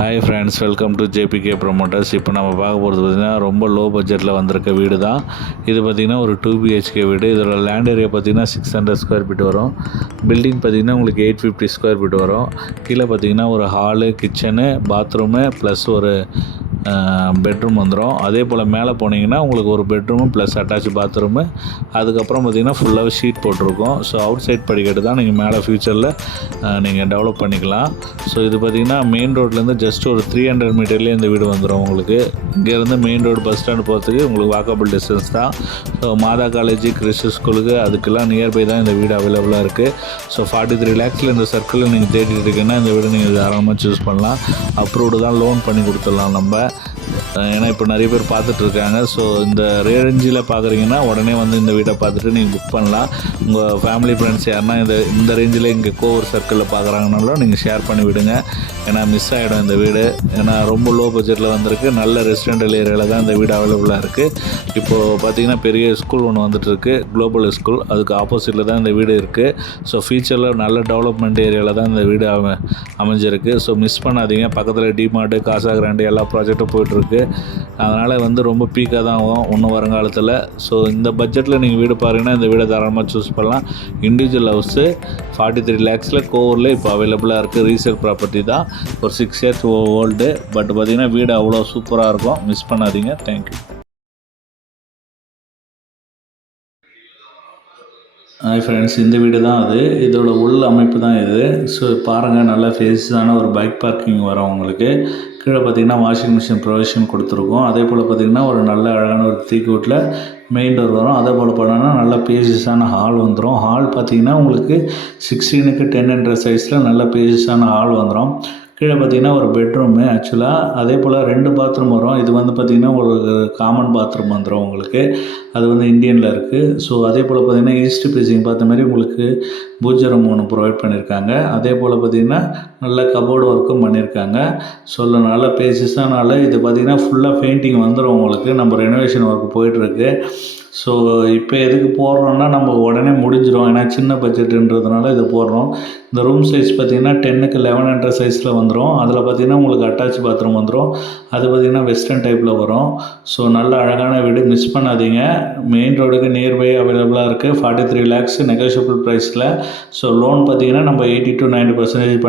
Hi friends, welcome to JBK promoters. இப்போ நம்ம பார்க்க போகிறது பார்த்திங்கன்னா ரொம்ப லோ பட்ஜெட்டில் வந்திருக்க வீடு தான் இது. பார்த்திங்கன்னா ஒரு 2 BHK வீடு. இதோட லேண்ட் ஏரியா பார்த்திங்கன்னா 600 ஸ்கொயர் ஃபீட் வரும். பில்டிங் பார்த்திங்கன்னா உங்களுக்கு 850 ஸ்கொயர் ஃபீட் வரும். கீழே பார்த்திங்கன்னா ஒரு ஹாலு, கிச்சனு, பாத்ரூமு ப்ளஸ் ஒரு பெட்ரூம் வந்துடும். அதே போல் மேலே போனீங்கன்னா உங்களுக்கு ஒரு பெட்ரூமு ப்ளஸ் அட்டாச் பாத்ரூமு. அதுக்கப்புறம் பார்த்திங்கன்னா ஃபுல்லாகவே ஷீட் போட்டிருக்கோம். ஸோ அவுட் சைட் படிக்கட்டு தான் நீங்கள் மேலே ஃப்யூச்சரில் நீங்கள் டெவலப் பண்ணிக்கலாம். ஸோ இது பார்த்திங்கன்னா மெயின் ரோட்லேருந்து ஜஸ்ட் ஒரு 300 மீட்டர்லேயே இந்த வீடு வந்துடும். உங்களுக்கு இங்கேருந்து மெயின் ரோடு பஸ் ஸ்டாண்டு போகிறதுக்கு உங்களுக்கு வாக்கபிள் டிஸ்டன்ஸ் தான். ஸோ மாதா காலேஜ், கிறிஸ்து ஸ்கூலுக்கு அதுக்கெல்லாம் நியர்பை தான் இந்த வீடு அவைலபிளாக இருக்குது. ஸோ 43 lakhஸில் இந்த சர்க்கிளில் நீங்கள் தேடிட்டு இருக்கீங்கன்னா இந்த வீடு நீங்கள் தாராளமாக சூஸ் பண்ணலாம். அப்ரூவ்டு தான், லோன் பண்ணி கொடுத்துடலாம் நம்ம. ஏன்னா இப்போ நிறைய பேர் பார்த்துட்ருக்காங்க. ஸோ இந்த ரேஞ்சில் பார்க்குறீங்கன்னா உடனே வந்து இந்த வீட்டை பார்த்துட்டு நீங்கள் புக் பண்ணலாம். உங்கள் ஃபேமிலி ஃப்ரெண்ட்ஸ் யாருன்னா இந்த ரேஞ்சில் இங்கே கோவர் சர்க்கிளில் பார்க்குறாங்கனாலும் நீங்கள் ஷேர் பண்ணி விடுங்க. ஏன்னா மிஸ் ஆகிடும் இந்த வீடு. ஏன்னா ரொம்ப லோ பட்ஜெட்டில் வந்திருக்கு. நல்ல ரெசிடென்டல் ஏரியாவில் தான் இந்த வீடு அவைலபிளாக இருக்குது. இப்போது பார்த்திங்கன்னா பெரிய ஸ்கூல் ஒன்று வந்துட்டுருக்கு, குளோபல் ஸ்கூல். அதுக்கு ஆப்போசிட்டில் தான் இந்த வீடு இருக்குது. ஸோ ஃபியூச்சரில் நல்ல டெவலப்மெண்ட் ஏரியாவில் தான் இந்த வீடு அமைஞ்சிருக்கு. ஸோ மிஸ் பண்ணாதீங்க. பக்கத்தில் டிமார்ட்டு, காசா கிராண்டு எல்லா ப்ராஜெக்டும் போய்ட்டுருக்கு. அதனால் வந்து ரொம்ப பீக்காக தான் ஆகும் இன்னும் வருங்காலத்தில். ஸோ இந்த பட்ஜெட்டில் நீங்கள் வீடு பாருங்கன்னா இந்த வீடை தாராளமாக சூஸ் பண்ணலாம். இண்டிவிஜுவல் ஹவுஸு 43 lakhஸில் கோவூரில் இப்போ அவைலபிளாக இருக்குது. ரீசேல் ப்ராப்பர்ட்டி தான், ஒரு 6 years ஓல்டு. பட் பார்த்திங்கன்னா வீடு அவ்வளோ சூப்பராக இருக்கும். மிஸ் பண்ணாதீங்க. தேங்க்யூ. ஹாய் ஃப்ரெண்ட்ஸ், இந்த வீடு தான் அது. இதோட உள் அமைப்பு தான் இது. ஸோ பாருங்கள், நல்ல ஃபேஸான ஒரு பைக் பார்க்கிங் வரும் உங்களுக்கு. கீழே பார்த்திங்கன்னா வாஷிங் மிஷின் ப்ரொவிஷன் கொடுத்துருக்கோம். அதே போல் பார்த்திங்கன்னா ஒரு நல்ல அழகான ஒரு தீக்கூட்டில் மெயின் டோர் வரும். அதே போல் பண்ணோன்னா நல்ல பேஜஸான ஹால் வந்துடும். ஹால் பார்த்திங்கன்னா உங்களுக்கு 16க்கு 10 சைஸில் நல்ல பேஜஸான ஹால் வந்துடும். கீழே பார்த்திங்கன்னா ஒரு பெட்ரூமு ஆக்சுவலாக. அதே போல் 2 பாத்ரூம் வரும். இது வந்து பார்த்திங்கன்னா ஒரு காமன் பாத்ரூம் வந்துடும் உங்களுக்கு. அது வந்து இந்தியனில் இருக்குது. ஸோ அதே போல் பார்த்திங்கன்னா ஈஸ்ட் ஃபேஸிங் பார்த்த மாதிரி உங்களுக்கு பூஜை ரூம் ஒன்று ப்ரொவைட் பண்ணியிருக்காங்க. அதே போல் பார்த்திங்கன்னா நல்ல கபோர்டு ஒர்க்கும் பண்ணியிருக்காங்க. ஸோ நல்ல பேசிஸானால இது பார்த்திங்கன்னா ஃபுல்லாக பெயிண்டிங் வந்துடும் உங்களுக்கு. நம்ம ரெனோவேஷன் ஒர்க் போயிட்டுருக்கு. ஸோ இப்போ எதுக்கு போடுறோன்னா நம்ம உடனே முடிஞ்சிடும். ஏன்னா சின்ன பட்ஜெட்டுன்றதுனால இது போடுறோம். இந்த ரூம் சைஸ் பார்த்திங்கன்னா 10க்கு 11 சைஸில் வந்துடும். அதில் பார்த்திங்கன்னா உங்களுக்கு அட்டாச் பாத்ரூம் வந்துடும். அது பார்த்திங்கன்னா வெஸ்டர்ன் டைப்பில் வரும். ஸோ நல்ல அழகான வீடு, மிஸ் பண்ணாதீங்க. மெயின் ரோடுக்கு நியர்பை அவைலபிளாக இருக்குது. 43 lakhs நெகோஷியபிள் ப்ரைஸில். ஸோ லோன் பார்த்திங்கன்னா நம்ம 80 to 90% பண்ணி